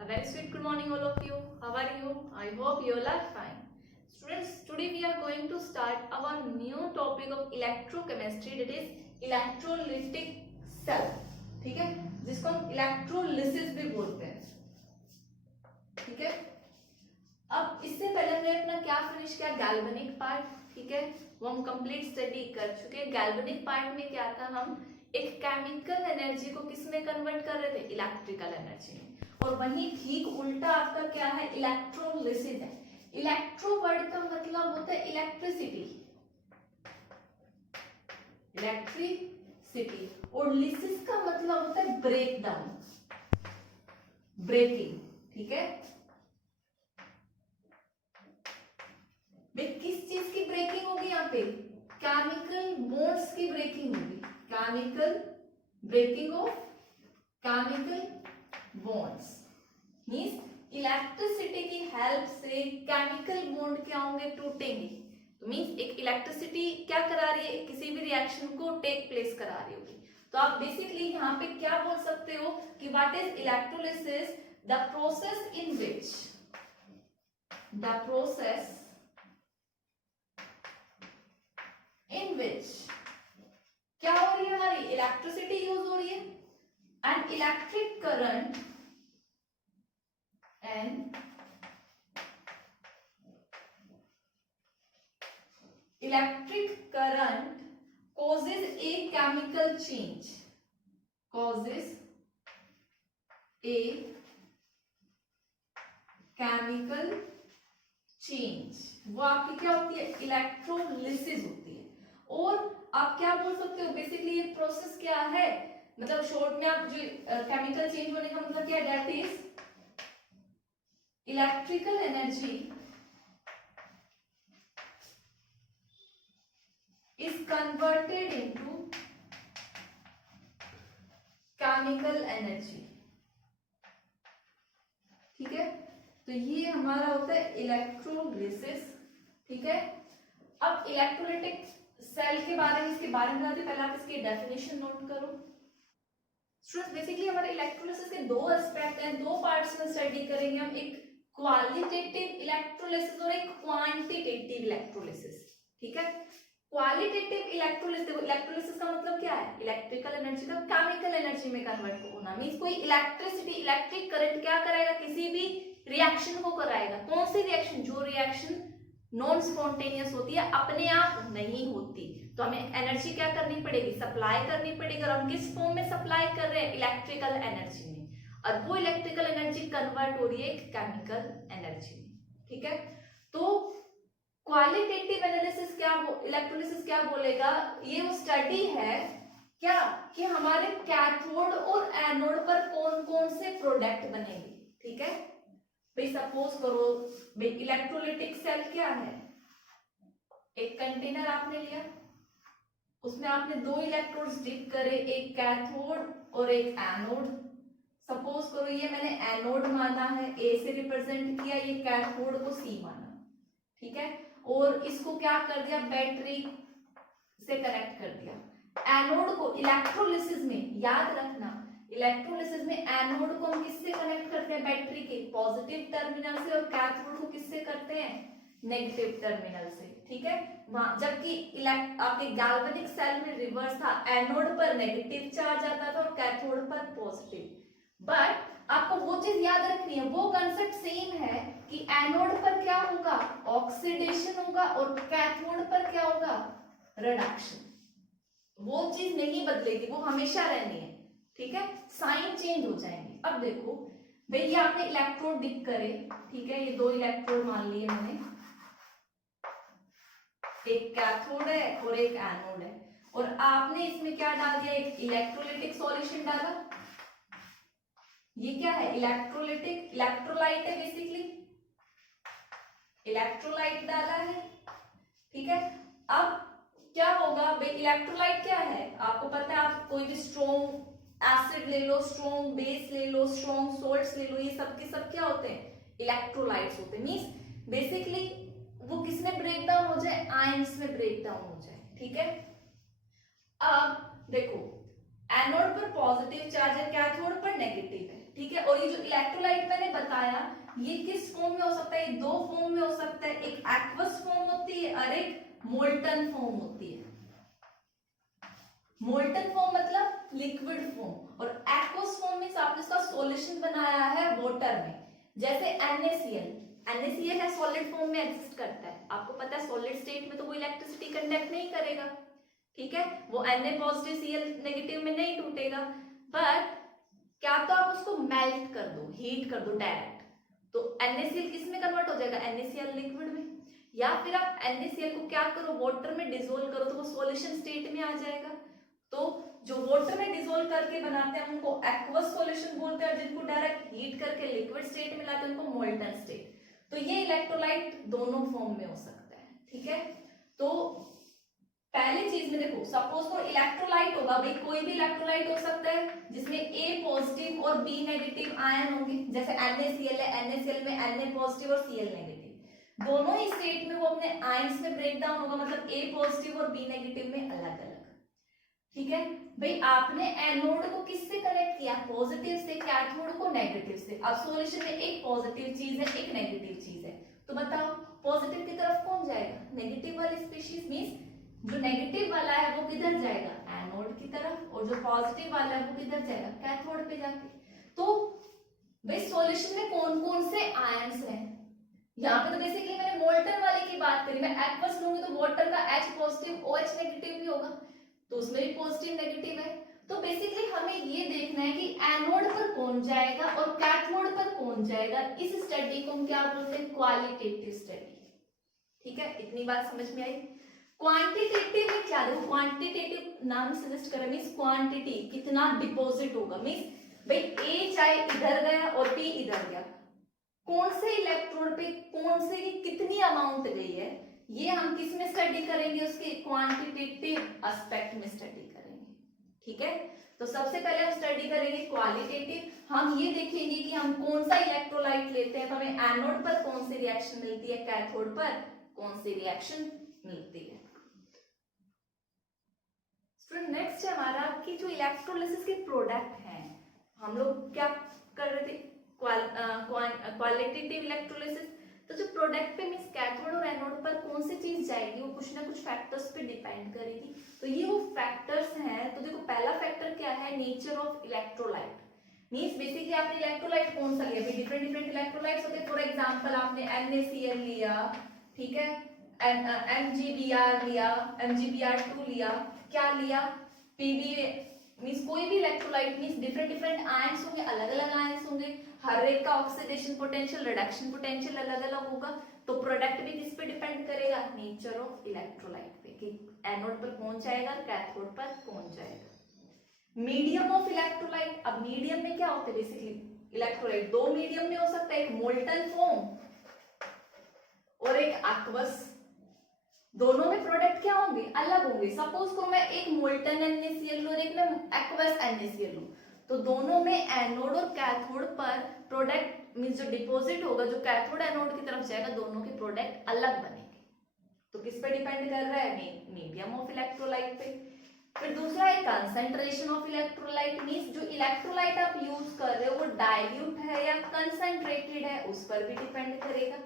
A very sweet good morning all of you. How are you? I hope you all are fine. Students, today we are going to start our new topic of electrochemistry, that is electrolytic cell. ठीक है, जिसको हम electrolysis भी बोलते हैं. ठीक है, अब इससे पहले हमने अपना क्या फिनिश किया, गैल्वेनिक पार्ट. ठीक है, वो हम कंप्लीट स्टडी कर चुके हैं. गैल्वेनिक पार्ट में क्या था, हम एक केमिकल एनर्जी को किस में कन्वर्ट कर रहे थे, इलेक्ट्रिकल एनर्जी में. और वहीं ठीक उल्टा आपका क्या है, इलेक्ट्रोलिसिस है. इलेक्ट्रो वर्ड का मतलब होता है इलेक्ट्रिसिटी, इलेक्ट्रिसिटी, और लिसिस का मतलब होता है ब्रेक डाउन, ब्रेकिंग. ठीक है, किस चीज की ब्रेकिंग होगी यहाँ पे, केमिकल बॉन्ड्स की ब्रेकिंग होगी, chemical breaking of chemical bonds. Means electricity की हेल्प से केमिकल बॉन्ड क्या होंगे, टूटेंगे. तो मींस एक इलेक्ट्रिसिटी क्या करा रही है, किसी भी रिएक्शन को टेक प्लेस करा रही होगी. तो आप बेसिकली यहाँ पे क्या बोल सकते हो कि what is electrolysis, the process in which क्या हो रही है, हमारी इलेक्ट्रिसिटी यूज हो रही है, and electric current causes a chemical change, वो आपकी क्या होती है, इलेक्ट्रोलिसिस होती है. और आप क्या बोल सकते हो, बेसिकली ये प्रोसेस क्या है, मतलब शॉर्ट में आप जो केमिकल चेंज होने का मतलब क्या है, that is electrical energy is converted into chemical energy. ठीक है, तो ये हमारा होता है इलेक्ट्रोलिसिस. ठीक है, अब इलेक्ट्रोलाइटिक सेल के बारे में, इसके बारे में बताते, पहले आप इसकी डेफिनेशन नोट करो. स्टूडेंट्स, बेसिकली हमारे इलेक्ट्रोलिसिस के दो एस्पेक्ट हैं, दो पार्ट्स में स्टडी करेंगे हम, एक क्वालिटेटिव इलेक्ट्रोलिसिस और एक क्वांटिटेटिव इलेक्ट्रोलिसिस. ठीक है, क्वालिटेटिव इलेक्ट्रोलिसिस का मतलब क्या है, इलेक्ट्रिकल एनर्जी का केमिकल एनर्जी में कन्वर्ट होना. मींस कोई इलेक्ट्रिसिटी, इलेक्ट्रिक करंट क्या कराएगा, किसी भी रिएक्शन को कराएगा. कौन सी रिएक्शन, जो रिएक्शन नॉन स्पॉन्टेनियस होती है, अपने आप नहीं होती. तो हमें एनर्जी क्या करनी पड़ेगी, सप्लाई करनी पड़ेगी. और हम किस फॉर्म में सप्लाई कर रहे हैं, इलेक्ट्रिकल एनर्जी में. और वो इलेक्ट्रिकल एनर्जी कन्वर्ट हो रही है केमिकल एनर्जी में. ठीक है, तो क्वालिटेटिव एनालिसिस क्या, इलेक्ट्रोलिसिस क्या बोलेगा, ये वो स्टडी है क्या कि हमारे कैथोड और एनोड पर कौन कौन से प्रोडक्ट बनेंगे. ठीक है भाई, सपोज करो भाई इलेक्ट्रोलिटिक सेल क्या है, एक कंटेनर आपने लिया, उसमें आपने दो इलेक्ट्रोड्स डिप करे, एक कैथोड और एक एनोड. सपोज करो ये मैंने एनोड माना है, ए से रिप्रेजेंट किया, ये कैथोड को सी माना. ठीक है, और इसको क्या कर दिया, बैटरी से कनेक्ट कर दिया. एनोड को इलेक्ट्रोलिसिस में, याद रखना, इलेक्ट्रोलिसिस में एनोड को हम किससे कनेक्ट करते हैं, बैटरी के पॉजिटिव टर्मिनल से, और कैथोड को किससे करते हैं, नेगेटिव टर्मिनल से. ठीक है, वहां जबकि आपके गैल्वेनिक सेल में रिवर्स था, एनोड पर नेगेटिव चार्ज आता था और कैथोड पर पॉजिटिव. बट आपको वो चीज याद रखनी है, वो कंसेप्ट सेम है कि एनोड पर क्या होगा, ऑक्सीडेशन होगा, और कैथोड पर क्या होगा, रिडक्शन. वो चीज नहीं बदलेगी, वो हमेशा रहनी है. ठीक है, साइन चेंज हो जाएंगे. अब देखो भाई, ये आपने इलेक्ट्रोड डिप करे. ठीक है, ये दो इलेक्ट्रोड मान लिए मैंने, एक कैथोड है और एक एनोड है, और आपने इसमें क्या डाल दिया, एक इलेक्ट्रोलिटिक सॉल्यूशन डाला. ये क्या है, इलेक्ट्रोलिटिक, इलेक्ट्रोलाइट है, बेसिकली इलेक्ट्रोलाइट डाला है. ठीक है, अब क्या होगा भाई, इलेक्ट्रोलाइट क्या है आपको पता है, आप कोई भी स्ट्रॉन्ग एसिड ले लो, स्ट्रॉन्ग बेस ले लो, स्ट्रॉन्ग सोल्ट्स ले लो, ये सब के सब क्या होते हैं, इलेक्ट्रोलाइट्स होते हैं. मींस बेसिकली वो किसमें ब्रेक डाउन हो जाए, आयंस में ब्रेक डाउन हो जाए. ठीक है, अब देखो एनोड पर पॉजिटिव चार्ज है, कैथोड पर नेगेटिव है. ठीक है। और ये जो इलेक्ट्रोलाइट मैंने बताया ये किस फॉर्म में हो सकता है, ये दो फॉर्म में हो सकता है, एक एक्वस फॉर्म होती है और एक मोल्टन फॉर्म होती है। मोल्टन फॉर्म मतलब लिक्विड फॉर्म, और एक्वस फॉर्म मींस आपने इसका सॉल्यूशन बनाया है वाटर में, जैसे NaCl। NaCl है सॉलिड फॉर्म में एग्जिस्ट करता है, आपको पता है सॉलिड स्टेट में तो वो इलेक्ट्रिसिटी कंडक्ट नहीं करेगा, ठीक है, वो Na पॉजिटिव Cl नेगेटिव में नहीं टूटेगा, बट क्या तो आप उसको मेल्ट कर दो, हीट कर दो डायरेक्ट, तो NaCl किस में कन्वर्ट हो जाएगा, NaCl लिक्विड में, या फिर आप NaCl को क्या करो वाटर में डिसोल्व करो तो वो सॉल्यूशन स्टेट में आ जाएगा। तो जो वाटर में डिसोल्व करके बनाते हैं उनको एक्वस सॉल्यूशन बोलते हैं, और जिनको डायरेक्ट हीट करके लिक्विड स्टेट में लाते हैं उनको मोल्टन स्टेट। तो ये इलेक्ट्रोलाइट दोनों फॉर्म में हो सकता है, ठीक है। तो पहली चीज में देखो, सपोज को इलेक्ट्रोलाइट होगा, भाई कोई भी इलेक्ट्रोलाइट हो सकता है जिसमें A पॉजिटिव और B नेगेटिव आयन होंगे, जैसे NaCl है, NaCl में Na पॉजिटिव और Cl नेगेटिव, दोनों ही स्टेट में वो अपने आयंस में ब्रेक डाउन होगा, मतलब A पॉजिटिव और B नेगेटिव में अलग अलग, ठीक है। भाई आपने एनोड को किससे कनेक्ट किया, पॉजिटिव से, कैथोड को नेगेटिव से। अब सॉल्यूशन में एक पॉजिटिव चीज है एक नेगेटिव चीज है, तो बताओ पॉजिटिव की तरफ कौन जाएगा, नेगेटिव वाली स्पीशीज, मींस जो नेगेटिव वाला है वो किधर जाएगा, एनोड की तरफ, और जो पॉजिटिव वाला है वो किधर जाएगा, कैथोड पे जाके। तो भाई सॉल्यूशन में कौन कौन से आयंस हैं, यहाँ पे तो बेसिकली मैंने मोल्टन वाले की बात करी, मैं एक्वस लूंगी तो वाटर का H पॉजिटिव OH नेगेटिव भी होगा, तो उसमें भी पॉजिटिव नेगेटिव है। तो बेसिकली हमें ये देखना है कि एनोड पर कौन जाएगा और कैथोड पर कौन जाएगा। इस स्टडी को हम क्या बोलते हैं, क्वालिटेटिव स्टडी, ठीक है। इतनी बात समझ में आई। क्वांटिटेटिव में क्या, देखो क्वांटिटेटिव नाम सजेस्ट कर मींस क्वांटिटी, कितना डिपॉजिट होगा, मींस भाई ए चाहे इधर गया और बी इधर गया, कौन से इलेक्ट्रोड पे कौन से की कितनी अमाउंट गई है, ये हम किस में स्टडी करेंगे, उसके क्वांटिटेटिव एस्पेक्ट में स्टडी करेंगे, ठीक है। तो सबसे पहले हम स्टडी करेंगे क्वालिटेटिव, हम ये देखेंगे कि हम कौन सा इलेक्ट्रोलाइट लेते हैं तो हमें एनोड पर कौन सी रिएक्शन मिलती है, कैथोड पर कौन सी रिएक्शन मिलती है। स्टूडेंट नेक्स्ट है हमारा कि जो इलेक्ट्रोलिसिस के प्रोडक्ट हैं, हम लोग क्या कर रहे थे, क्वालिटेटिव इलेक्ट्रोलिसिस, तो जो प्रोडक्ट पे मींस कैथोड और एनोड पर कौन सी चीज जाएगी वो कुछ ना कुछ फैक्टर्स पे डिपेंड करेगी। तो ये वो फैक्टर्स हैं, तो देखो पहला फैक्टर क्या है, nature of electrolyte, means basically आपने इलेक्ट्रोलाइट कौन सा लिया, डिफरेंट डिफरेंट इलेक्ट्रोलाइट्स होते हैं, फॉर एग्जांपल आपने NaCl लिया, ठीक है, MgBr लिया, MgBr2 लिया, क्या लिया, Pb, मींस कोई भी electrolyte means different different ions होंगे, अलग अलग आयंस होंगे, हर एक का ऑक्सीडेशन पोटेंशियल रिडक्शन पोटेंशियल अलग अलग होगा, तो प्रोडक्ट भी किस पे डिपेंड करेगा, नेचर ऑफ इलेक्ट्रोलाइट पे, कि एनोड पर कौन जाएगा, कैथोड पर कौन जाएगा। मीडियम ऑफ इलेक्ट्रोलाइट, अब मीडियम में क्या होते हैं, बेसिकली इलेक्ट्रोलाइट दो मीडियम में हो सकता है, एक मोल्टन फॉर्म और एक एक्वस, दोनों में प्रोडक्ट क्या होंगे, अलग होंगे। सपोज को मैं एक मोल्टन NaCl और एक में एक्वस NaCl लूं, तो दोनों में एनोड और कैथोड पर प्रोडक्ट मींस जो डिपॉजिट होगा, जो कैथोड एनोड की तरफ जाएगा, दोनों के प्रोडक्ट अलग बनेंगे। तो किस पे डिपेंड कर रहा है, मीडियम ऑफ इलेक्ट्रोलाइट पे। फिर दूसरा है कंसंट्रेशन ऑफ इलेक्ट्रोलाइट, मींस जो इलेक्ट्रोलाइट आप यूज कर रहे हो वो डाइल्यूट है या कंसंट्रेटेड है, उस पर भी डिपेंड करेगा,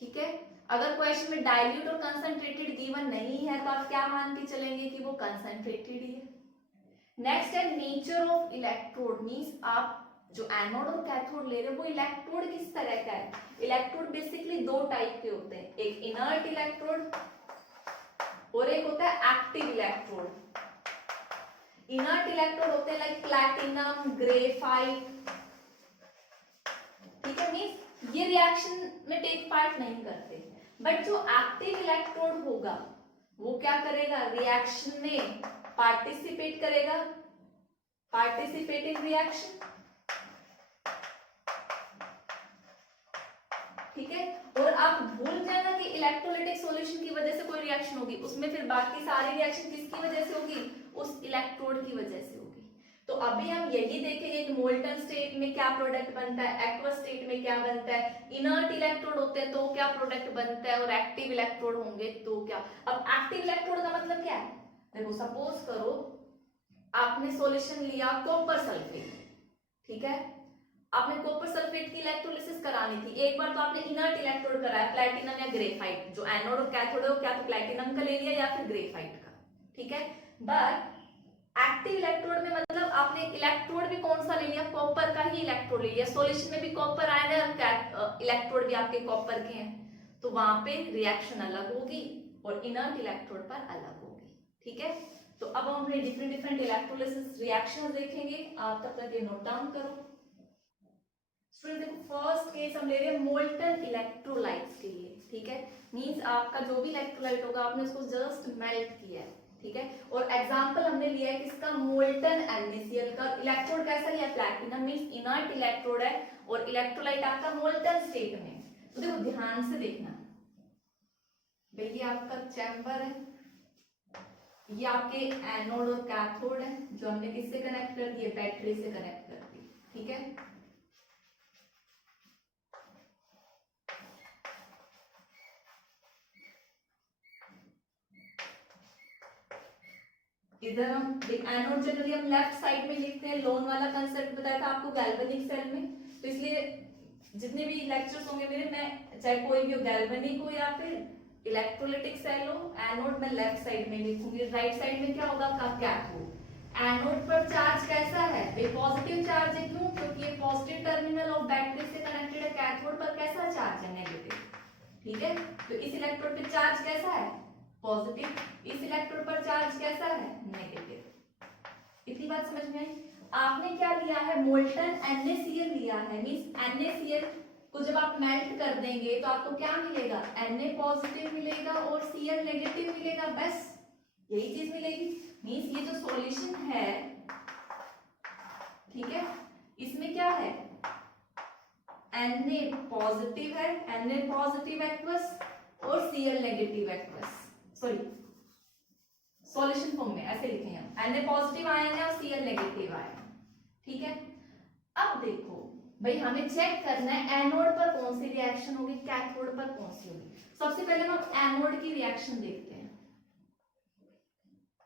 ठीक है। अगर क्वेश्चन में डाइल्यूट और कंसंट्रेटेड गिवन नहीं है तो आप क्या मान के चलेंगे कि वो कंसंट्रेटेड ही है। नेक्स्ट है नेचर ऑफ इलेक्ट्रोड, मींस आप जो एनोड और कैथोड ले रहे हो वो इलेक्ट्रोड किस तरह का है। इलेक्ट्रोड बेसिकली दो टाइप के होते हैं, एक इनर्ट इलेक्ट्रोड और एक होता है एक्टिव इलेक्ट्रोड। इनर्ट इलेक्ट्रोड होते हैं लाइक प्लैटिनम, ग्रेफाइट, ठीक है, मींस ये रिएक्शन में टेक पार्ट नहीं करते, बट जो एक्टिव इलेक्ट्रोड होगा वो क्या करेगा, रिएक्शन में पार्टिसिपेट करेगा, पार्टिसिपेटिव रिएक्शन, ठीक है। और आप भूल जाना कि इलेक्ट्रोलाइटिक सॉल्यूशन की वजह से कोई रिएक्शन होगी, उसमें फिर बाकी सारी रिएक्शन किसकी वजह से होगी, उस इलेक्ट्रोड की वजह से होगी। तो अभी हम यही देखेंगे कि मोल्टन स्टेट में क्या प्रोडक्ट बनता है, एक्वस स्टेट में क्या बनता है, इनर्ट इलेक्ट्रोड होते हैं तो क्या प्रोडक्ट बनता है, और एक्टिव इलेक्ट्रोड होंगे तो क्या। अब एक्टिव इलेक्ट्रोड का मतलब क्या है, देखो सपोज करो आपने सॉल्यूशन लिया कॉपर सल्फेट, ठीक है, आपने कॉपर सल्फेट की इलेक्ट्रोलिसिस करानी थी, एक बार तो आपने इनर्ट इलेक्ट्रोड कराया प्लैटिनम या ग्रेफाइट, जो एनोड और कैथोड है वो क्या तो प्लैटिनम का ले लिया या फिर ग्रेफाइट का, ठीक है। बट एक्टिव इलेक्ट्रोड में मतलब आपने इलेक्ट्रोड भी कौन सा ले लिया, कॉपर का ही इलेक्ट्रोड ले लिया, सॉल्यूशन में भी कॉपर आयन है और इलेक्ट्रोड भी आपके कॉपर के हैं, तो वहां पे रिएक्शन अलग होगी और इनर्ट इलेक्ट्रोड पर अलग होगी, ठीक है। तो अब हम अपने डिफरेंट डिफरेंट इलेक्ट्रोलिसिस रिएक्शंस देखेंगे, आप तब तक ये नोट डाउन करो। स्टूडेंट देखो फर्स्ट केस हम ले रहे हैं मोल्टन इलेक्ट्रोलाइट्स के लिए, ठीक है। मींस आपका जो भी इलेक्ट्रोलाइट होगा आपने उसको जस्ट मेल्ट किया है, ठीक है। और एग्जांपल हमने लिया है किसका, मोल्टन NaCl का। इलेक्ट्रोड कैसा लिया, प्लैटिनम, मींस इनर्ट इलेक्ट्रोड है और इलेक्ट्रोलाइट आपका मोल्टन स्टेट में। तो देखो ध्यान से देखना, ये आपका चैम्बर है, ये आपके एनोड और कैथोड है जो हमने किससे कनेक्ट कर दिए, बैटरी से कनेक्ट कर दी, ठीक है। इधर हम एनोड जनरली हम लेफ्ट साइड में लिखते हैं, लोन वाला कंसेप्ट बताया था आपको गैल्वेनिक सेल में, तो इसलिए जितने भी लेक्चर्स होंगे मेरे, मैं चाहे कोई भी हो, गैल्वेनिक हो या फिर इलेक्ट्रोलिटिक सेल हो, एनोड में लेफ्ट साइड में लिखूंगी, राइट साइड में क्या होगा आपका कैथोड। एनोड पर चार्ज कैसा है, ये पॉजिटिव चार्ज है, क्यों, क्योंकि ये पॉजिटिव टर्मिनल ऑफ बैटरी से कनेक्टेड है। कैथोड पर कैसा चार्ज है, नेगेटिव, ठीक है। तो इस इलेक्ट्रोड पे चार्ज कैसा है, पॉजिटिव, इस इलेक्ट्रोड पर चार्ज कैसा है, नेगेटिव। इतनी बात समझ में आई। आपने क्या लिया है, मोल्टन NaCl लिया है, मींस NaCl को जब आप मेल्ट कर देंगे तो आपको क्या मिलेगा, Na पॉजिटिव मिलेगा और Cl नेगेटिव मिलेगा, बस यही चीज मिलेगी। मींस ये जो सॉल्यूशन है, ठीक है, इसमें क्या है, Na पॉजिटिव है, Na पॉजिटिव एक्वस और Cl negative aqueous, sorry solution form में ऐसे लिखेंगे हम, Na पॉजिटिव आयन है और Cl नेगेटिव आयन, ठीक है। अब देखो भाई हमें चेक करना है एनोड पर कौन सी रिएक्शन होगी, कैथोड पर कौन सी होगी। सबसे पहले हम एनोड की रिएक्शन देखते हैं।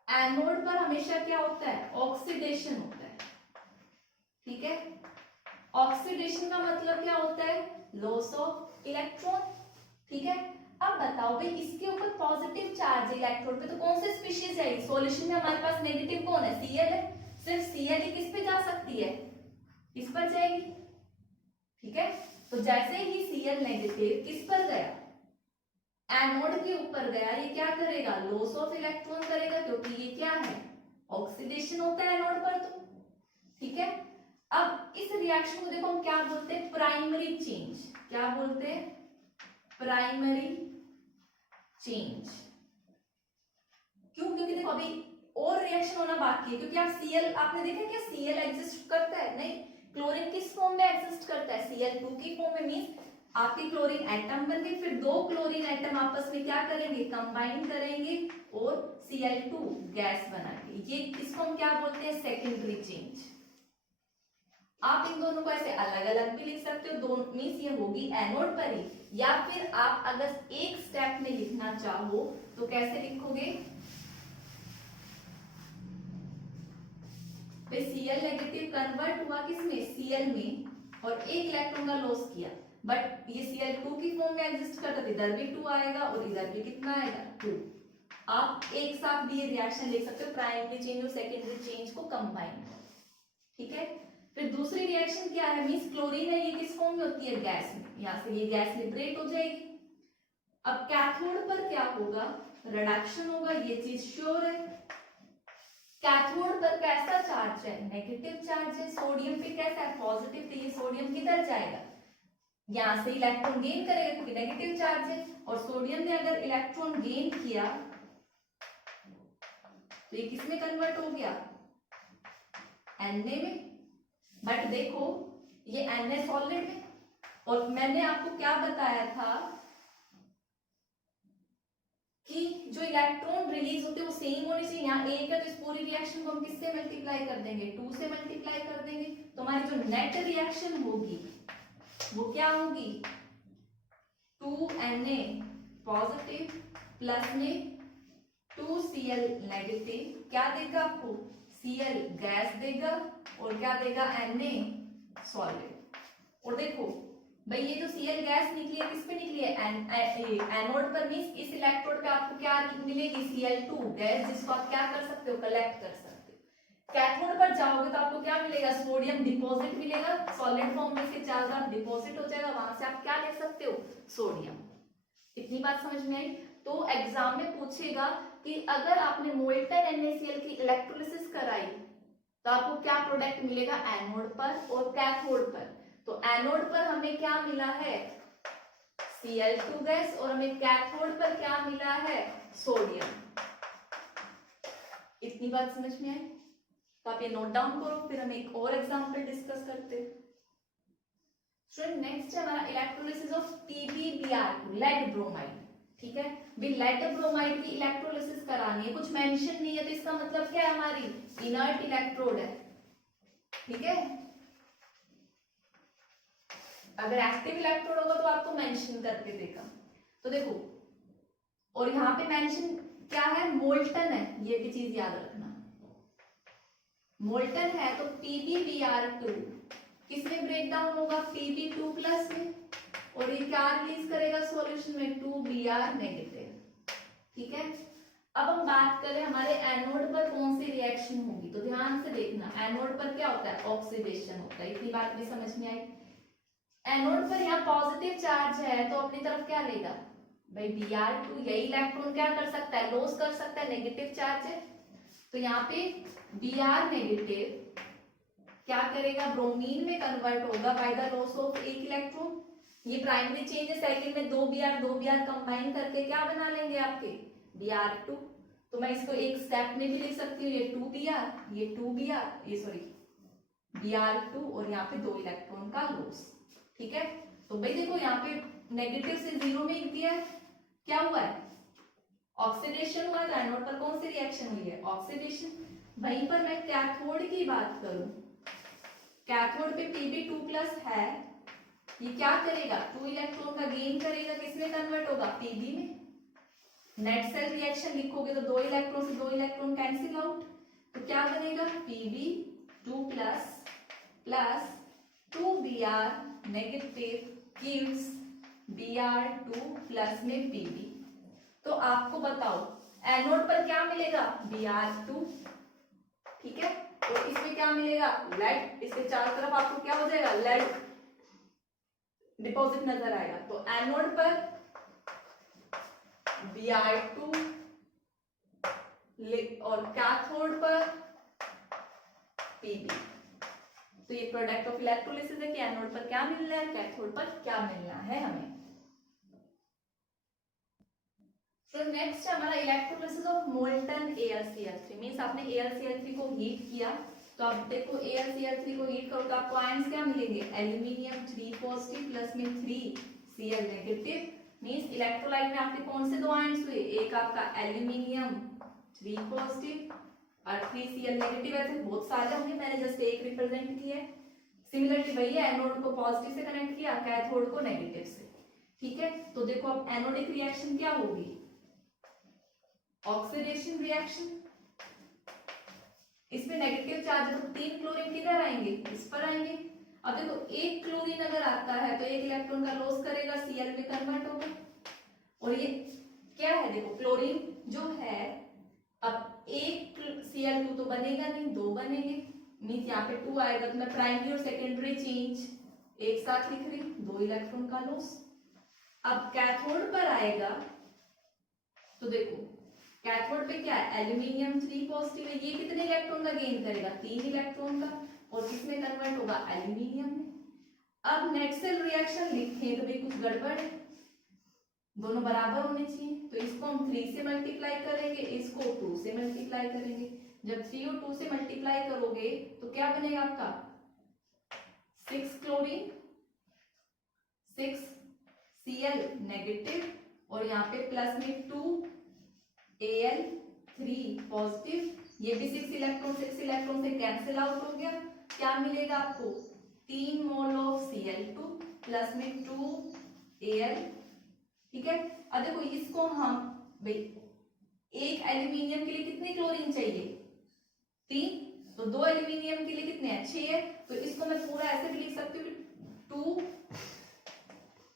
एनोड पर हमेशा क्या होता है, ऑक्सीडेशन होता है, ठीक है। ऑक्सीडेशन का मतलब क्या होता है, लॉस ऑफ इलेक्ट्रॉन, ठीक है। अब बताओ भाई इसके ऊपर पॉजिटिव चार्ज है इलेक्ट्रोड पे, तो कौन से स्पीशीज है, सॉल्यूशन में हमारे पास नेगेटिव कौन है, Cl है, सिर्फ Cl ही किस पे जा सकती है, इस पर जाएगी, ठीक है। तो जैसे ही Cl नेगेटिव किस पर गया, एनोड के ऊपर गया, ये क्या करेगा, लॉस ऑफ इलेक्ट्रॉन करेगा, क्योंकि ये क्या है, ऑक्सीडेशन होता है एनोड पर, तो ठीक है। अब इस रिएक्शन को देखो हम क्या बोलते हैं, प्राइमरी चेंज, क्या बोलते हैं, प्राइमरी चेंज। क्यों, क्योंकि देखो अभी और रिएक्शन होना बाकी है, क्योंकि आप Cl आपने देखा क्या Cl एग्जिस्ट करता है, नहीं, क्लोरीन किस फॉर्म में एग्जिस्ट करता है, Cl2 की फॉर्म में, मींस आपकी क्लोरीन एटम बन गई, फिर दो क्लोरीन एटम आपस में क्या करेंगे, कंबाइन करेंगे और Cl2 गैस बनाएंगे, ये इसको हम क्या बोलते हैं, सेकेंडरी चेंज। आप इन दोनों को ऐसे अलग अलग भी लिख सकते हो, दोनों मींस ये होगी एनोड पर ही, या फिर आप अगर एक स्टेप में लिखना चाहो तो कैसे लिखोगे, Cl नेगेटिव कन्वर्ट हुआ किसमें, Cl में, और एक इलेक्ट्रॉन का लॉस किया, बट ये Cl2 की फॉर्म में एग्जिस्ट करता है, इधर भी 2 आएगा और इधर भी कितना आएगा, 2। आप एक साथ भी ये रिएक्शन लिख सकते हो, प्राइमरी चेंज और सेकेंडरी चेंज को कंबाइन, ठीक है। फिर दूसरी रिएक्शन क्या है, मींस क्लोरीन है, ये किस फॉर्म में होती है, गैस में, यहां से ये गैस लिबरेट हो जाएगी। अब कैथोड पर क्या होगा, रिडक्शन होगा, ये चीज श्योर है। कैथोड पर कैसा चार्ज है, नेगेटिव चार्ज है, सोडियम पे कैसा है, पॉजिटिव, तो ये सोडियम किधर जाएगा, यहां से इलेक्ट्रॉन गेन करेगा क्योंकि नेगेटिव चार्ज है, और सोडियम ने अगर इलेक्ट्रॉन गेन किया तो ये किसमें कन्वर्ट हो गया, Na में। बट देखो ये Na सॉलिड में, और मैंने आपको क्या बताया था कि जो इलेक्ट्रॉन रिलीज होते हैं वो सेम होने चाहिए, यहाँ एक है तो इस पूरी रिएक्शन को हम किससे मल्टीप्लाई कर देंगे, 2 से मल्टीप्लाई कर देंगे, तो हमारी जो नेट रिएक्शन होगी वो क्या होगी, 2Na पॉजिटिव प्लस में 2Cl नेगेटिव, क्या देगा आपको, Cl गैस देगा और क्या देगा, Na सॉलिड। और देखो भाई ये जो Cl गैस निकली है किस पे निकली है, एनोड पर, मींस इस इलेक्ट्रोड पे आपको क्या मिलेगी, Cl2 गैस, जिसको आप क्या कर सकते हो, कलेक्ट कर सकते हो। कैथोड पर जाओगे तो आपको क्या मिलेगा, सोडियम डिपॉजिट मिलेगा, सॉलिड फॉर्म में इसके चारों तरफ डिपॉजिट हो जाएगा, वहां से आप क्या ले सकते हो, सोडियम। इतनी बात समझ में आई। तो एग्जाम में पूछेगा कि अगर आपने मोल्टन NaCl की इलेक्ट्रोलिसिस कराई तो आपको क्या प्रोडक्ट मिलेगा एनोड पर और कैथोड पर। तो एनोड पर हमें क्या मिला है, Cl2 गैस, और हमें कैथोड पर क्या मिला है, सोडियम। इतनी बात समझ में आई। तो आप ये नोट डाउन करो, फिर हम एक और एग्जांपल डिस्कस करते हैं। स्टूडेंट नेक्स्ट है हमारा electrolysis of PbBr2 lead bromide. ठीक है, भी लेड ब्रोमाइड की इलेक्ट्रोलिसिस करानी है, कुछ मेंशन नहीं है तो इसका मतलब क्या है, हमारी इनर्ट इलेक्ट्रोड है। ठीक है, अगर एक्टिव इलेक्ट्रोड होगा तो आपको मेंशन करके देगा। तो देखो, और यहाँ पे मेंशन क्या है, मोल्टन है, ये भी चीज याद रखना, मोल्टन है तो PbBr2 किसमें ब्रेक डाउन होगा, Pb2 प्लस में, और ये क्या रिलीज करेगा सॉल्यूशन में, 2Br नेगेटिव। ठीक है, अब हम बात करें हमारे एनोड पर कौन सी रिएक्शन होगी, तो ध्यान से देखना, एनोड पर क्या होता है, ऑक्सीडेशन होता है। इतनी बात भी समझ में आई। एनोड पर यहाँ पॉजिटिव चार्ज है तो अपनी तरफ क्या लेगा भाई, Br2, यही इलेक्ट्रॉन क्या कर सकता है, लॉस कर सकता है, नेगेटिव चार्ज है, तो यहाँ पे Br नेगेटिव क्या करेगा, ब्रोमीन में कन्वर्ट होगा बाय द लॉस ऑफ एक इलेक्ट्रॉन। ये प्राइमरी चेंज है, सेकंड में 2Br कंबाइन करके क्या बना लेंगे आपके, Br2। तो मैं इसको एक स्टेप में भी लिख सकती हूँ, ये 2Br, ये 2Br, ये सॉरी Br2, और यहाँ पे 2 इलेक्ट्रॉन का लॉस। ठीक है, तो भाई देखो यहाँ पे नेगेटिव से 0 में दिया है, क्या हुआ है, ऑक्सीडेशन हुआ है। एनोड पर कौन सी रिएक्शन हुई है, ऑक्सीडेशन। वहीं पर मैं कैथोड की बात करूं, कैथोड पे Pb2 प्लस है, ये क्या करेगा, 2 इलेक्ट्रॉन का गेन करेगा, किसमें कन्वर्ट होगा, Pb में। नेट सेल रिएक्शन लिखोगे तो 2 इलेक्ट्रॉन से 2 इलेक्ट्रॉन कैंसिल आउट, तो क्या बनेगा, Pb2 plus plus 2Br negative gives Br2 plus में Pb। तो आपको बताओ एनोड पर क्या मिलेगा, Br2। ठीक है, तो इसमें क्या मिलेगा, लेड, इसके चारों तरफ आपको क्या हो जाएगा, लेड डिपॉजिट नजर आएगा। तो एनोड पर Br2 और कैथोड पर Pb। तो ये प्रोडक्ट ऑफ इलेक्ट्रोलिसिस है कि एनोड पर क्या मिलना है, कैथोड पर क्या मिलना है हमें। तो नेक्स्ट हमारा electrolysis of molten AlCl3, means आपने AlCl3 को हीट किया, तो आप देखो AlCl3 को हीट करो तो आपको आयंस क्या मिलेंगे, एल्यूमिनियम 3 पॉजिटिव प्लस में 3Cl नेगेटिव। मींस इलेक्ट्रोलाइट में आपके कौन से 2 आयंस हुए, एक आपका एल्यूमिनियम 3 पॉजिटिव और 3Cl नेगेटिव। ऐसे बहुत सारे होंगे, मैंने जस्ट एक रिप्रेजेंट किया है। सिमिलरली वही है, एनोड को पॉजिटिव से कनेक्ट किया, कैथोड को नेगेटिव से। ठीक है, तो देखो अब एनोडिक रिएक्शन क्या होगी, ऑक्सीडेशन रिएक्शन। इसमें नेगेटिव चार्ज है तो 3 क्लोरीन किधर आएंगे, इस पर आएंगे। अब देखो एक क्लोरीन अगर आता है तो एक इलेक्ट्रॉन का लॉस करेगा, Cl में कन्वर्ट होगा। और ये क्या है, देखो क्लोरीन जो है, अब एक Cl2 तो बनेगा नहीं, 2 बनेंगे, मींस यहाँ पे 2 आएगा, तो मैं प्राइमरी और सेकेंडरी चेंज एक साथ लिख रही, 2 इलेक्ट्रॉन का लॉस। अब कैथोड पर आएगा तो देखो कैथोड पे क्या है, एल्यूमिनियम 3 पॉजिटिव है, ये कितने इलेक्ट्रॉन का गेन करेगा, 3 इलेक्ट्रॉन का, और किसमें कन्वर्ट होगा, एल्यूमिनियम में। अब नेट सेल रिएक्शन लिखें तो भाई कुछ गड़बड़ है, दोनों बराबर होने चाहिए, तो इसको हम 3 से मल्टीप्लाई करेंगे, इसको 2 से मल्टीप्लाई करेंगे। जब 3 और 2 से मल्टीप्लाई करोगे तो क्या बनेगा आपका, 6 क्लोरीन 6Cl नेगेटिव, और यहाँ पे प्लस में 2Al3 पॉजिटिव, ये भी 6 इलेक्ट्रॉन से कैंसिल आउट हो गया। क्या मिलेगा आपको, 3 मोल ऑफ Cl2 प्लस में 2Al। ठीक है, अब देखो इसको हम भाई एक एल्यूमिनियम के लिए कितनी क्लोरीन चाहिए, 3, तो 2 एल्यूमिनियम के लिए कितने हैं, 6 है। तो इसको मैं पूरा ऐसे भी लिख सकती हूँ, 2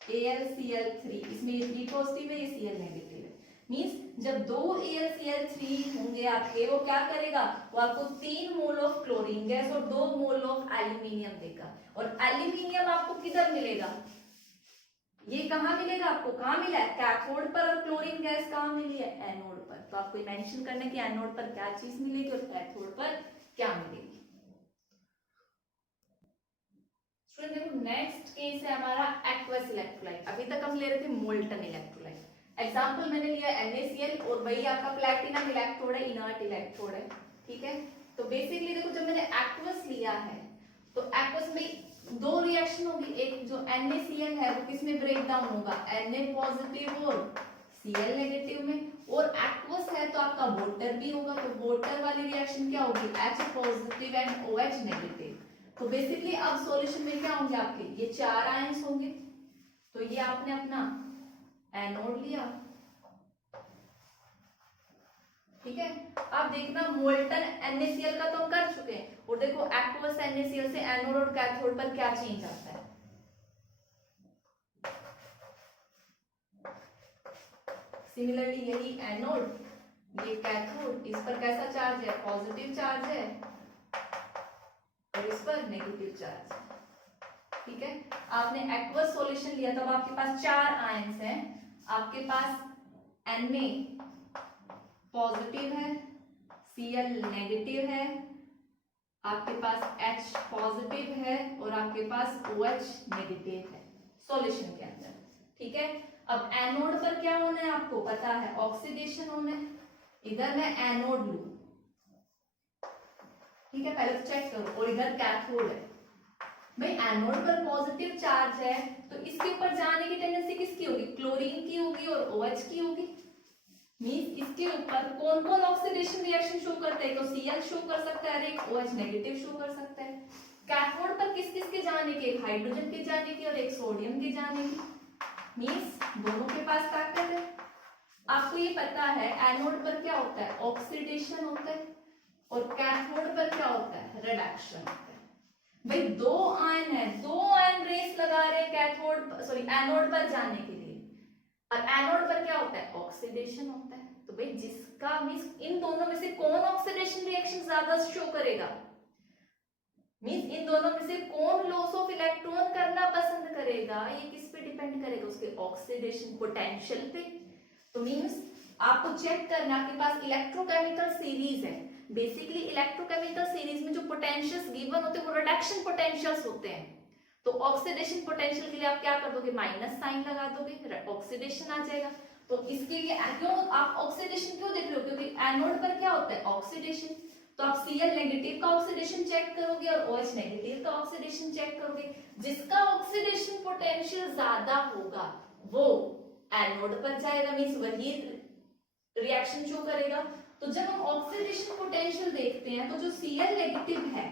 AlCl3, इसमें ये 3 पॉजिटिव है, ये Cl नेगेटिव है। मींस जब 2 AlCl3 होंगे आपके, वो क्या करेगा, वो आपको 3 मोल ऑफ क्लोरीन गैस और 2 मोल ऑफ एल्यूमिनियम देगा। और एल्यूमिनियम आपको किधर मिलेगा, ये कहाँ मिलेगा आपको, कहाँ मिला है, कैथोड पर, और क्लोरीन गैस कहाँ मिली है, एनोड पर। तो आपको मेंशन करना है कि एनोड पर क्या चीज मिलेगी और कैथोड पर क्या मिलेगी। स्टूडेंट देखो नेक्स्ट केस है हमारा एक्वस इलेक्ट्रोलाइट। अभी तक हम ले रहे थे मोल्टन इलेक्ट्रोलाइट। एग्जांपल मैंने लिया NaCl और वही आपका प्लैटिनम इलेक्ट्रोड है, इनर्ट इलेक्ट्रोड है, ठीक है। तो बेसिकली देखो जब मैंने एक्वस लिया है तो एक्वस में 2 रिएक्शन होगी, एक जो NaCl है वो किसमें ब्रेक डाउन होगा, Na पॉजिटिव और Cl नेगेटिव में। और एक्वस है तो आपका वाटर भी होगा, तो वाटर वाली रिएक्शन क्या होगी, H positive and OH negative. तो बेसिकली अब सॉल्यूशन में क्या होंगे आपके, ये 4 आयंस होंगे। तो ये आपने अपना एनोड लिया, ठीक है। अब देखना मोल्टन NaCl का तो हम कर चुके हैं, और देखो एक्वस NaCl से एनोड और कैथोड पर क्या चेंज आता है। सिमिलरली यही एनोड, ये कैथोड, इस पर कैसा चार्ज है, पॉजिटिव चार्ज है, और इस पर नेगेटिव चार्ज है, ठीक है। आपने एक्वस सॉल्यूशन लिया तब आपके पास 4 आयंस हैं, आपके पास Na पॉजिटिव है, Cl नेगेटिव है, आपके पास H पॉजिटिव है और आपके पास OH नेगेटिव है सॉल्यूशन के अंदर, ठीक है। अब एनोड पर क्या होना है आपको पता है, ऑक्सीडेशन होना है। इधर मैं एनोड लूं, ठीक है, पहले तो चेक करो, और इधर कैथोड है। भाई एनोड पर पॉजिटिव चार्ज है तो इसके ऊपर जाने की टेंडेंसी किसकी होगी, क्लोरीन की होगी और OH की होगी। मींस इसके ऊपर कौन कौन ऑक्सीडेशन रिएक्शन शो करता है, तो Cl शो कर सकता है, एक OH नेगेटिव शो कर सकता है। कैथोड पर किस किस के जाने के, एक हाइड्रोजन के जाने की और एक सोडियम के जाने की। मींस दोनों के पास ताकत है। आपको ये पता है एनोड पर क्या होता है, ऑक्सीडेशन होता है, और कैथोड पर क्या होता है, रिडक्शन होता है। भाई 2 आयन है, 2 आयन रेस लगा रहे हैं कैथोड सॉरी एनोड पर जाने के लिए, और एनोड पर क्या होता है, ऑक्सीडेशन होता है। तो भाई जिसका मींस इन दोनों में से कौन ऑक्सीडेशन रिएक्शन ज्यादा शो करेगा, मींस इन दोनों में से कौन लॉस ऑफ इलेक्ट्रॉन करना पसंद करेगा, ये किस पे डिपेंड करेगा, उसके ऑक्सीडेशन पोटेंशियल पे। तो मींस आपको चेक करना, आपके पास इलेक्ट्रोकेमिकल सीरीज है। बेसिकली इलेक्ट्रोकेमिकल सीरीज में जो पोटेंशियल्स गिवन होते हैं वो रिडक्शन पोटेंशियल्स होते हैं। तो ऑक्सीडेशन पोटेंशियल के लिए आप क्या कर दोगे, माइनस साइन लगा दोगे, ऑक्सीडेशन आ जाएगा। तो इसके लिए क्यों आप ऑक्सीडेशन क्यों देख रहे हो, क्योंकि एनोड पर क्या होता है, ऑक्सीडेशन। तो आप Cl नेगेटिव का ऑक्सीडेशन चेक करोगे और OH नेगेटिव का ऑक्सीडेशन चेक करोगे। जिसका ऑक्सीडेशन पोटेंशियल ज्यादा होगा वो एनोड पर जाएगा, मींस वही रिएक्शन शो करेगा। तो जब हम ऑक्सीडेशन पोटेंशियल देखते हैं तो जो Cl नेगेटिव है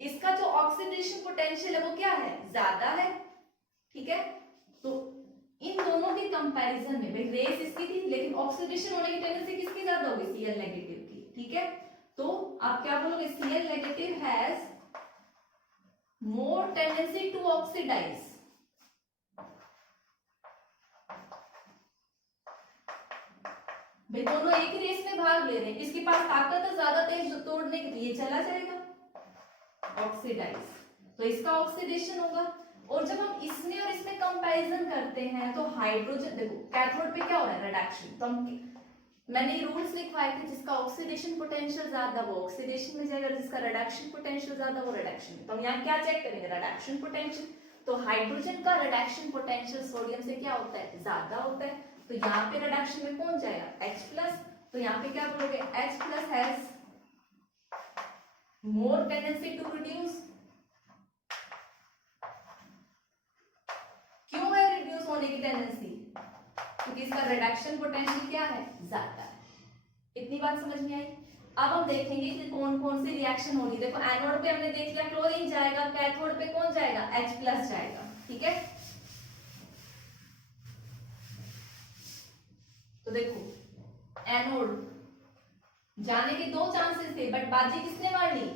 इसका जो ऑक्सीडेशन पोटेंशियल है वो क्या है, ज्यादा है, ठीक है। तो इन दोनों के कंपैरिजन में भाई रेस इसकी थी, लेकिन ऑक्सीडेशन होने की टेंडेंसी किसकी ज्यादा होगी, Cl नेगेटिव की, ठीक है। तो आप क्या बोलोगे, Cl negative has more tendency to oxidize. भाई दोनों एक ही रेस में भाग ले रहे हैं, इसके पास ताकत है ज्यादा तेज तोड़ने की, ये चला जाएगा ऑक्सीडाइज, तो इसका ऑक्सीडेशन होगा। और जब हम इसमें और इसमें कंपैरिजन करते हैं तो हाइड्रोजन देखो कैथोड पे क्या हो रहा है, रिडक्शन। तो हम मैंने रूल्स लिखवाए थे, जिसका ऑक्सीडेशन पोटेंशियल ज्यादा वो ऑक्सीडेशन में जाएगा, जिसका रिडक्शन पोटेंशियल ज्यादा वो रिडक्शन में। तो हम यहाँ क्या चेक करेंगे, रिडक्शन पोटेंशियल। तो हाइड्रोजन का रिडक्शन पोटेंशियल सोडियम से क्या होता है, ज्यादा होता है। तो यहाँ पे रिडक्शन में कौन जाएगा, H+। तो यहाँ पे क्या बोलोगे, H+ has more tendency to reduce. क्यों है रिड्यूस होने की टेंडेंसी, क्योंकि इसका रिडक्शन पोटेंशियल क्या है, ज्यादा है। इतनी बात समझ में आई। अब हम देखेंगे कि कौन कौन सी रिएक्शन होगी। देखो एनोड पे हमने देख लिया क्लोरीन जाएगा, कैथोड पे कौन जाएगा, H+ जाएगा, ठीक है। तो देखो एनोड जाने के 2 चांसेस थे, बट बाजी किसने मार ली,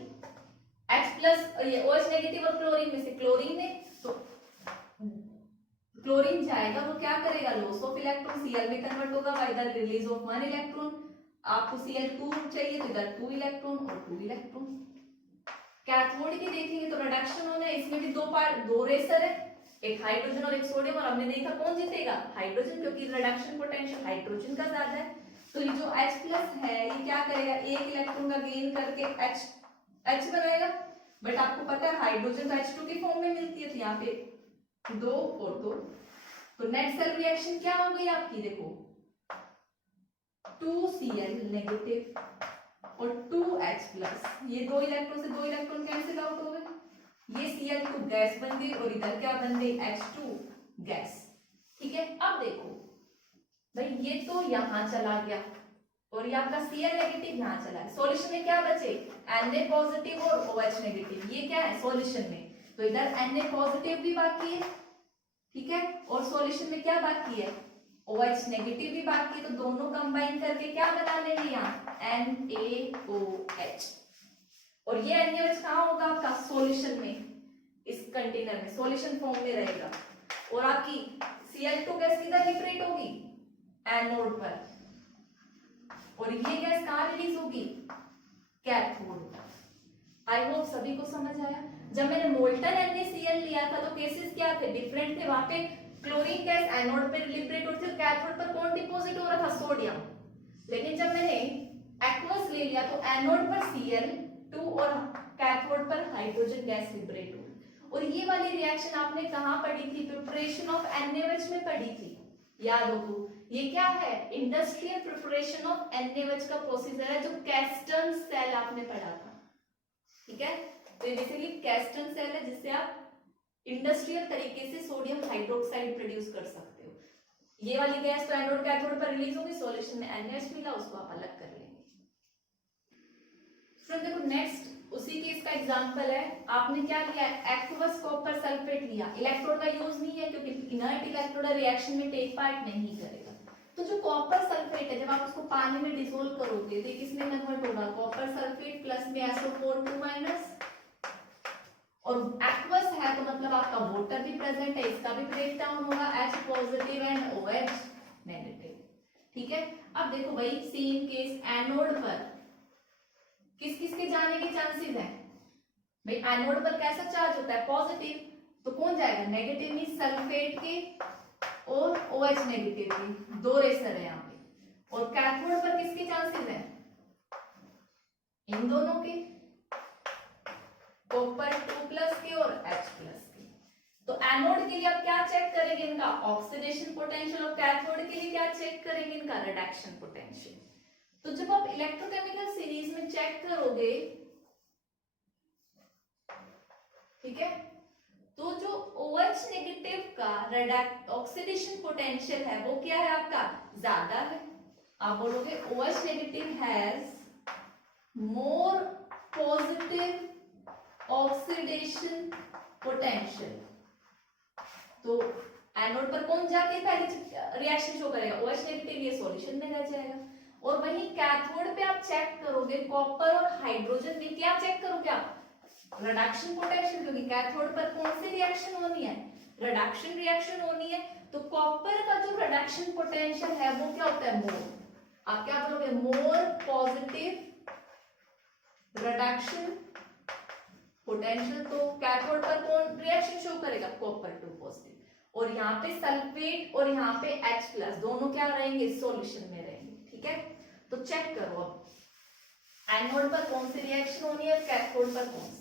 H+ ये OH नेगेटिव और क्लोरीन में से क्लोरीन ने। जाएगा वो क्या करेगा, लॉस ऑफ इलेक्ट्रॉन Cl में कन्वर्ट होगा by the release of 1 electron. आपको Cl2 चाहिए तो इधर 2 इलेक्ट्रॉन और 2 इलेक्ट्रॉन। कैथोड की देखेंगे तो रिडक्शन होना है, इसमें भी दो रेसर है, एक हाइड्रोजन और एक सोडियम, और हमने देखा कौन जीतेगा, हाइड्रोजन, क्योंकि रिडक्शन पोटेंशियल हाइड्रोजन का ज्यादा है। तो ये जो H+ है ये क्या करेगा, एक इलेक्ट्रॉन का गेन करके H बनाएगा, बट आपको पता है हाइड्रोजन तो H2 की फॉर्म में मिलती है, तो यहाँ पे 2 और 2, तो नेट सेल रिएक्शन क्या हो गई आपकी, देखो 2Cl नेगेटिव और 2H+, ये 2 इलेक्ट्रॉन से 2 इलेक्ट्रॉन कैंसिल आउट हो गए, ये Cl2 गैस बन गई और इधर क्या बन गई, H2 गैस। ठीक है, अब देखो भाई ये तो यहां चला गया और ये आपका Cl नेगेटिव यहां चला है, सॉल्यूशन में क्या बचे, Na पॉजिटिव और OH नेगेटिव, ये क्या है सॉल्यूशन में, तो इधर Na पॉजिटिव भी बाकी है, ठीक है, और सॉल्यूशन में क्या बाकी है, OH नेगेटिव भी बाकी है, तो दोनों कंबाइन करके क्या बना लेंगे यहाँ NaOH, और ये NaOH कहाँ होगा आपका सॉल्यूशन में, इस कंटेनर में सॉल्यूशन फॉर्म में रहेगा, और आपकी Cl2 गैस किधर लिबरेट होगी, एनोड पर, और ये गैस कहाँ रिलीज होगी, कैथोड। आई होप सभी को समझ आया। जब मैंने मोल्टन NaCl लिया था तो केसेस क्या थे, डिफरेंट थे, वहां पे क्लोरीन गैस एनोड पर लिबरेट होती थी, कैथोड पर कौन डिपॉजिट हो रहा था, सोडियम। लेकिन जब मैंने एक्वस ले लिया तो एनोड पर Cl2 और कैथोड पर हाइड्रोजन गैस लिबरेट हो। और ये वाली रिएक्शन आपने कहाँ पढ़ी थी, प्रिपरेशन ऑफ NaOH में पढ़ी थी, याद हो तो। ये क्या है, इंडस्ट्रियल प्रिपरेशन ऑफ NaOH का प्रोसीजर है, जो कैस्टन सेल आपने पढ़ा था, ठीक है। तो ये बेसिकली कैस्टन सेल है जिससे आप इंडस्ट्रियल तरीके से सोडियम हाइड्रोक्साइड प्रोड्यूस कर सकते हो। ये वाली गैस तो एनोड कैथोड पर रिलीज होगी, सॉल्यूशन में NaOH मिला, उसको आप अलग कर लेंगे। फ्रेंड देखो नेक्स्ट उसी केस का एग्जांपल है, आपने क्या लिया, एक्वस कॉपर सल्फेट लिया, इलेक्ट्रोड का यूज नहीं है क्योंकि इनर्ट इलेक्ट्रोड रिएक्शन में टेक पार्ट नहीं करेगा। तो जो कॉपर सल्फेट है जब आप उसको पानी में डिसोल्व करोगे तो किसमें कन्वर्ट होगा, कॉपर सल्फेट प्लस में SO4 2-, और एक्वस है तो मतलब आपका वाटर भी प्रेजेंट है, इसका भी ब्रेक डाउन होगा, H positive and OH negative. ठीक है, अब देखो भाई सेम केस एनोड पर किस किस के जाने के चांसेस हैं, भाई एनोड पर कैसा चार्ज होता है, पॉजिटिव, तो कौन जाएगा, नेगेटिव में सल्फेट के और OH नेगेटिव के, दो रेसर है यहाँ पे, और कैथोड पर किसके चांसेस हैं, इन दोनों के, कॉपर 2+ के और H+ के। तो एनोड के लिए आप क्या चेक करेंगे, इनका ऑक्सीडेशन पोटेंशियल, और कैथोड के लिए क्या चेक करेंगे, इनका रिडक्शन पोटेंशियल। तो जब आप इलेक्ट्रोकेमिकल सीरीज में चेक करोगे, ठीक है, तो जो OH नेगेटिव का ऑक्सीडेशन पोटेंशियल है वो क्या है आपका, ज्यादा है। आप बोलोगे OH negative has more positive oxidation potential. तो एनोड पर कौन जाके पहले रिएक्शन शो करेगा, OH नेगेटिव, ये सॉल्यूशन में रह जाएगा। और वहीं कैथोड पे आप चेक करोगे, कॉपर और हाइड्रोजन में क्या चेक करोगे आप, रिडक्शन पोटेंशियल, क्योंकि कैथोड पर कौन सी रिएक्शन होनी है, रिडक्शन रिएक्शन होनी है। तो कॉपर का जो रिडक्शन पोटेंशियल है वो क्या होता है, मोर। आप क्या बोलोगे, मोर पॉजिटिव रिडक्शन पोटेंशियल। तो कैथोड पर कौन रिएक्शन शो करेगा, कॉपर 2 पॉजिटिव, और यहाँ पे सल्फेट और यहाँ पे H+ दोनों क्या रहेंगे, सॉल्यूशन में रहेंगे। ठीक है, तो चेक करो अब एनोड पर कौन सी रिएक्शन होनी है, कैथोड पर कौन सी।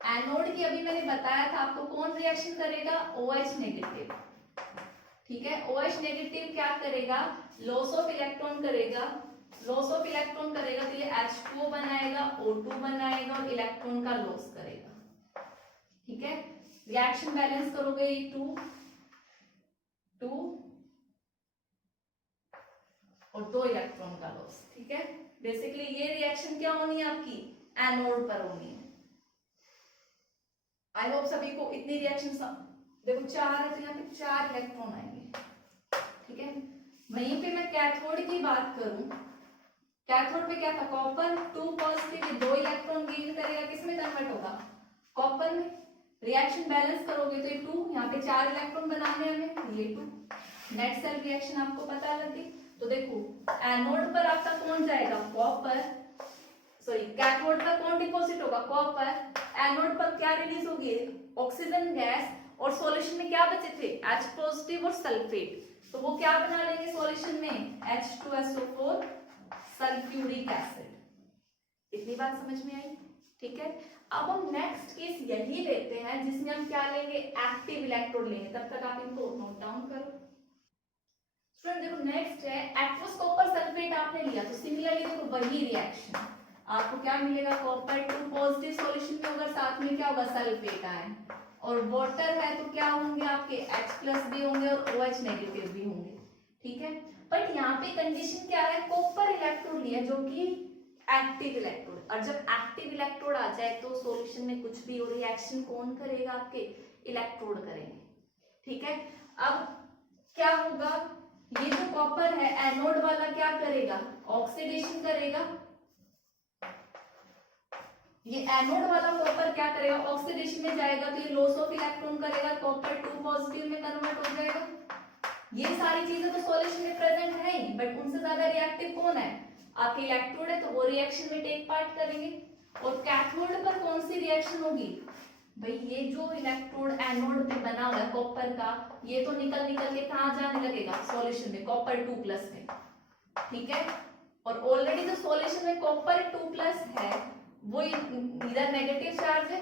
एनोड की अभी मैंने बताया था आपको, कौन रिएक्शन करेगा, OH नेगेटिव। ठीक है, OH नेगेटिव क्या करेगा, लॉस ऑफ इलेक्ट्रॉन करेगा, लॉस ऑफ इलेक्ट्रॉन करेगा तो ये H2O बनाएगा, O2 बनाएगा और इलेक्ट्रॉन का लॉस करेगा। ठीक है, रिएक्शन बैलेंस करोगे 2 2 और 2 इलेक्ट्रॉन का लॉस। ठीक है, बेसिकली ये रिएक्शन क्या होनी है आपकी, एनोड पर होनी है। आई होप सभी को इतनी रिएक्शन, देखो 4 है तो यहाँ पे 4 इलेक्ट्रॉन आएंगे। ठीक है, वहीं पे मैं कैथोड की बात करूं, कैथोड पे क्या था, कॉपर 2 पॉजिटिव, 2 इलेक्ट्रॉन गेन करेगा, किसमें कन्वर्ट होगा, कॉपर में। रिएक्शन बैलेंस करोगे तो ये 2, यहाँ पे 4 इलेक्ट्रॉन बनाने हमें, ये 2, नेट सेल रिएक्शन आपको पता लगी। तो देखो एनोड पर आपका कौन जाएगा, कॉपर, सॉरी कैथोड पर कौन डिपॉजिट होगा, कॉपर, एनोड पर क्या रिलीज होगी, ऑक्सीजन गैस, और सॉल्यूशन में क्या बचे थे, H पॉजिटिव और सल्फेट, तो वो क्या बना लेंगे सॉल्यूशन में, H2SO4 सल्फ्यूरिक एसिड। इतनी बात समझ में आई, ठीक है। अब हम नेक्स्ट केस यही लेते हैं जिसमें हम क्या लेंगे, एक्टिव इलेक्ट्रोड लेंगे, तब तक आप इनको नोट डाउन करो। स्टूडेंट देखो नेक्स्ट है एक्वस कॉपर सल्फेट आपने लिया, तो सिमिलरली देखो वही रिएक्शन आपको क्या मिलेगा, कॉपर 2 पॉजिटिव सॉल्यूशन में होगा, साथ में क्या होगा, सल्फेट आयन, और वाटर है तो क्या होंगे आपके H+ भी होंगे और OH नेगेटिव भी होंगे, ठीक है। बट यहाँ पे कंडीशन क्या है, कॉपर इलेक्ट्रोड लिया जो कि एक्टिव इलेक्ट्रोड, और जब एक्टिव इलेक्ट्रोड आ जाए तो सॉल्यूशन में कुछ भी हो, रिएक्शन कौन करेगा, आपके इलेक्ट्रोड करेंगे, ठीक है। अब क्या होगा, ये जो कॉपर है एनोड वाला क्या करेगा, ऑक्सीडेशन करेगा, ये एनोड वाला कॉपर क्या करेगा, ऑक्सीडेशन में जाएगा तो ये लॉस ऑफ इलेक्ट्रॉन करेगा, कॉपर 2 पॉजिटिव में कन्वर्ट हो जाएगा। ये सारी चीजें तो सॉल्यूशन में प्रेजेंट है ही, बट उनसे ज्यादा रिएक्टिव कौन है, आपके इलेक्ट्रोड है, तो वो रिएक्शन में टेक पार्ट करेंगे। और कैथोड पर कौन सी रिएक्शन होगी, भाई ये जो इलेक्ट्रोड एनोड पे बना हुआ है कॉपर का, ये तो निकल निकल के कहाँ जाने लगेगा, सॉल्यूशन में, कॉपर 2+ में, ठीक है। और ऑलरेडी जो सॉल्यूशन में कॉपर 2+ है वो इधर नेगेटिव चार्ज है,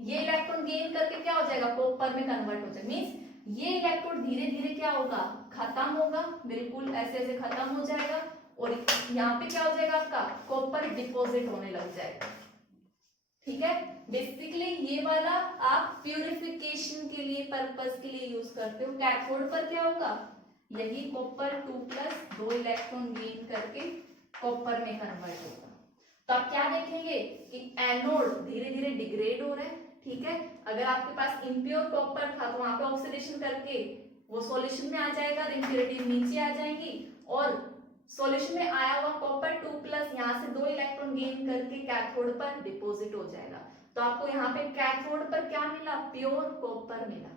ये इलेक्ट्रॉन गेन करके क्या हो जाएगा, कॉपर में कन्वर्ट हो जाएगा, मींस ये इलेक्ट्रॉन धीरे धीरे क्या होगा, खत्म होगा, बिल्कुल ऐसे ऐसे खत्म हो जाएगा, और यहाँ पे क्या हो जाएगा, आपका कॉपर डिपॉजिट होने लग जाएगा, ठीक है। बेसिकली ये वाला आप प्यूरिफिकेशन के लिए पर्पस के लिए यूज करते हो। कैथोड पर क्या होगा, यही कॉपर 2+ 2 इलेक्ट्रॉन गेन करके कॉपर में कन्वर्ट होगा। तो आप क्या देखेंगे कि एनोड धीरे धीरे डिग्रेड हो रहा है, ठीक है। अगर आपके पास इम्प्योर कॉपर था तो वहां पे ऑक्सीडेशन करके वो सॉल्यूशन में आ जाएगा, इम्प्योरिटी नीचे आ जाएंगी, और सॉल्यूशन में आया हुआ कॉपर 2+ यहाँ से 2 इलेक्ट्रॉन गेन करके कैथोड पर डिपॉजिट हो जाएगा। तो आपको यहाँ पे कैथोड पर क्या मिला, प्योर कॉपर मिला,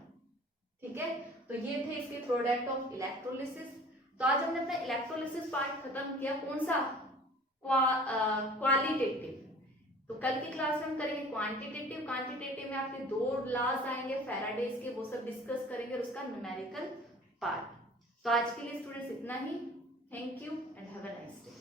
ठीक है। तो ये थे इसके प्रोडक्ट ऑफ इलेक्ट्रोलिसिस। तो आज हमने अपना इलेक्ट्रोलिसिस पार्ट खत्म किया, कौन सा, क्वालिटेटिव। तो कल की क्लास में हम करेंगे क्वांटिटेटिव। क्वांटिटेटिव में आपके 2 लॉज आएंगे फैराडेज के, वो सब डिस्कस करेंगे, और उसका न्यूमेरिकल पार्ट। तो आज के लिए स्टूडेंट्स इतना ही। Thank you and have a nice day.